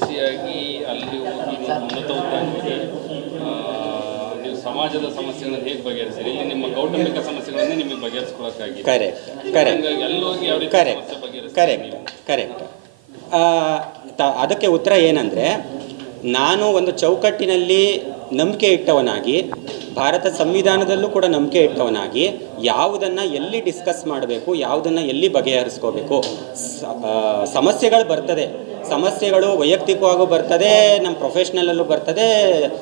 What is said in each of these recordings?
ಕಾರ್ಯದರ್ಶಿಯಾಗಿ ಅಲ್ಲಿ ಹೋಗಿ ಉನ್ನತ ಹುದ್ದೆಗೆ ನೀವು ಸಮಾಜದ ಸಮಸ್ಯೆಗಳನ್ನು ಹೇಗೆ ಬಗೆಹರಿಸಿರಿ? ಇಲ್ಲಿ ನಿಮ್ಮ ಕೌಟುಂಬಿಕ ಸಮಸ್ಯೆಗಳನ್ನೇ ನಿಮಗೆ ಬಗೆಹರಿಸ್ಕೊಳ್ಳೋಕ್ಕಾಗಿ ಅಲ್ಲಿ ಹೋಗಿ ಯಾವ ರೀತಿ ಸಮಸ್ಯೆ ಬಗೆಹರಿಸಿ? ಕರೆಕ್ಟ್. ಅದಕ್ಕೆ ಉತ್ತರ ಏನಂದರೆ, ನಾನು ಒಂದು ಚೌಕಟ್ಟಿನಲ್ಲಿ ನಂಬಿಕೆ ಇಟ್ಟವನಾಗಿ, ಭಾರತ ಸಂವಿಧಾನದಲ್ಲೂ ಕೂಡ ನಂಬಿಕೆ ಇಟ್ಟವನಾಗಿ, ಯಾವುದನ್ನು ಎಲ್ಲಿ ಡಿಸ್ಕಸ್ ಮಾಡಬೇಕು, ಯಾವುದನ್ನು ಎಲ್ಲಿ ಬಗೆಹರಿಸ್ಕೋಬೇಕು, ಸಮಸ್ಯೆಗಳು ಬರ್ತದೆ, ಸಮಸ್ಯೆಗಳು ವೈಯಕ್ತಿಕವಾಗೂ ಬರ್ತದೆ, ನಮ್ಮ ಪ್ರೊಫೆಷ್ನಲಲ್ಲೂ ಬರ್ತದೆ,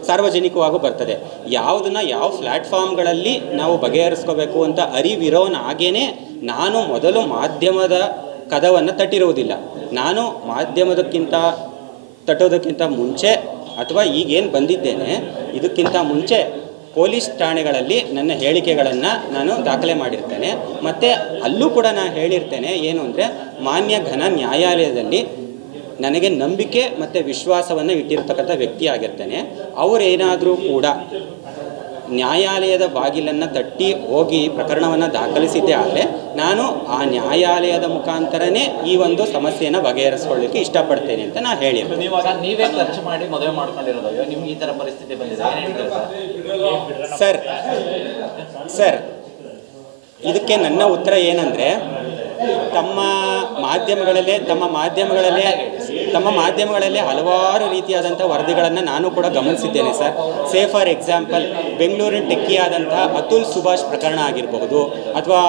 ಸಾರ್ವಜನಿಕವಾಗೂ ಬರ್ತದೆ. ಯಾವುದನ್ನು ಯಾವ ಪ್ಲ್ಯಾಟ್ಫಾರ್ಮ್ಗಳಲ್ಲಿ ನಾವು ಬಗೆಹರಿಸ್ಕೋಬೇಕು ಅಂತ ಅರಿವಿರೋನಾಗೇ ನಾನು ಮೊದಲು ಮಾಧ್ಯಮದ ಕದವನ್ನು ತಟ್ಟಿರುವುದಿಲ್ಲ. ನಾನು ಮಾಧ್ಯಮದಕ್ಕಿಂತ ತಟ್ಟೋದಕ್ಕಿಂತ ಮುಂಚೆ, ಅಥವಾ ಈಗೇನು ಬಂದಿದ್ದೇನೆ ಇದಕ್ಕಿಂತ ಮುಂಚೆ ಪೊಲೀಸ್ ಠಾಣೆಗಳಲ್ಲಿ ನನ್ನ ಹೇಳಿಕೆಗಳನ್ನು ನಾನು ದಾಖಲೆ ಮಾಡಿರ್ತೇನೆ. ಮತ್ತು ಅಲ್ಲೂ ಕೂಡ ನಾನು ಹೇಳಿರ್ತೇನೆ ಏನು ಅಂದರೆ, ಮಾನ್ಯ ಘನ ನ್ಯಾಯಾಲಯದಲ್ಲಿ ನನಗೆ ನಂಬಿಕೆ ಮತ್ತು ವಿಶ್ವಾಸವನ್ನು ಇಟ್ಟಿರ್ತಕ್ಕಂಥ ವ್ಯಕ್ತಿ ಆಗಿರ್ತೇನೆ. ಅವರೇನಾದರೂ ಕೂಡ ನ್ಯಾಯಾಲಯದ ಬಾಗಿಲನ್ನು ತಟ್ಟಿ ಹೋಗಿ ಪ್ರಕರಣವನ್ನು ದಾಖಲಿಸಿದ್ದೇ ಆದರೆ ನಾನು ಆ ನ್ಯಾಯಾಲಯದ ಮುಖಾಂತರನೇ ಈ ಒಂದು ಸಮಸ್ಯೆಯನ್ನು ಬಗೆಹರಿಸ್ಕೊಳ್ಳಿಕ್ಕೆ ಇಷ್ಟಪಡ್ತೇನೆ ಅಂತ ನಾನು ಹೇಳಿರ್ತೇನೆ. ನೀವೇ ಖರ್ಚು ಮಾಡಿ ಮದುವೆ ಮಾಡ್ಕೊಂಡಿರೋದು, ನಿಮ್ಗೆ ಈ ಥರ ಪರಿಸ್ಥಿತಿ ಬಂದಿದೆ, ಸರ್ ಇದಕ್ಕೆ ನನ್ನ ಉತ್ತರ ಏನಂದರೆ, ತಮ್ಮ ಮಾಧ್ಯಮಗಳಲ್ಲೇ ಹಲವಾರು ರೀತಿಯಾದಂಥ ವರದಿಗಳನ್ನು ನಾನು ಕೂಡ ಗಮನಿಸಿದ್ದೇನೆ ಸರ್. ಫಾರ್ ಎಕ್ಸಾಂಪಲ್, ಬೆಂಗಳೂರಿನ ಟೆಕ್ಕಿಯಾದಂಥ ಅತುಲ್ ಸುಭಾಷ್ ಪ್ರಕರಣ ಆಗಿರಬಹುದು, ಅಥವಾ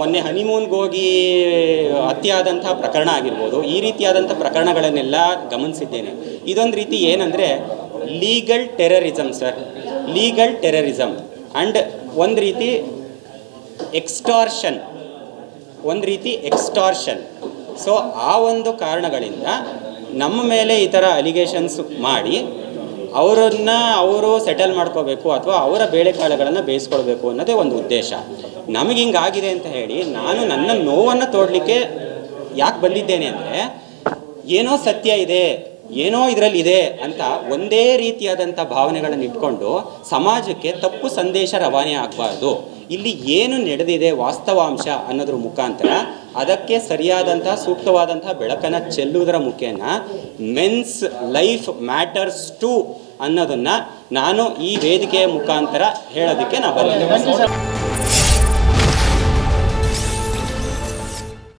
ಮೊನ್ನೆ ಹನಿಮೂನ್ಗೆ ಹೋಗಿ ಹತ್ಯೆಯಾದಂಥ ಪ್ರಕರಣ ಆಗಿರ್ಬೋದು. ಈ ರೀತಿಯಾದಂಥ ಪ್ರಕರಣಗಳನ್ನೆಲ್ಲ ಗಮನಿಸಿದ್ದೇನೆ. ಇದೊಂದು ರೀತಿ ಏನಂದರೆ legal terrorism sir, legal terrorism and ಒಂದು ರೀತಿ ಎಕ್ಸ್ಟಾರ್ಷನ್. ಸೊ ಆ ಒಂದು ಕಾರಣಗಳಿಂದ ನಮ್ಮ ಮೇಲೆ ಈ ಥರ ಅಲಿಗೇಷನ್ಸ್ ಮಾಡಿ ಅವರು ಸೆಟಲ್ ಮಾಡ್ಕೋಬೇಕು ಅಥವಾ ಅವರ ಬೇಳೆಕಾಳುಗಳನ್ನು ಬೇಯಿಸ್ಕೊಳ್ಬೇಕು ಅನ್ನೋದೇ ಒಂದು ಉದ್ದೇಶ. ನಮಗೆ ಹಿಂಗಾಗಿದೆ ಅಂತ ಹೇಳಿ ನಾನು ನನ್ನ ನೋವನ್ನು ತೋಡಲಿಕ್ಕೆ ಯಾಕೆ ಬಂದಿದ್ದೇನೆ ಅಂದರೆ, ಏನೋ ಸತ್ಯ ಇದೆ, ಏನೋ ಇದರಲ್ಲಿ ಇದೆ ಅಂತ ಒಂದೇ ರೀತಿಯಾದಂಥ ಭಾವನೆಗಳನ್ನು ಇಟ್ಕೊಂಡು ಸಮಾಜಕ್ಕೆ ತಪ್ಪು ಸಂದೇಶ ರವಾನೆ ಆಗಬಾರ್ದು. ಇಲ್ಲಿ ಏನು ನಡೆದಿದೆ ವಾಸ್ತವಾಂಶ ಅನ್ನೋದ್ರ ಮುಖಾಂತರ ಅದಕ್ಕೆ ಸರಿಯಾದಂಥ ಸೂಕ್ತವಾದಂಥ ಬೆಳಕನ್ನು ಚೆಲ್ಲುವುದರ ಮುಖೇನ ಮೆನ್ಸ್ ಲೈಫ್ ಮ್ಯಾಟರ್ಸ್ ಟು ಅನ್ನೋದನ್ನು ನಾನು ಈ ವೇದಿಕೆಯ ಮುಖಾಂತರ ಹೇಳೋದಕ್ಕೆ ನಾನು ಬಂದಿದ್ದೇನೆ.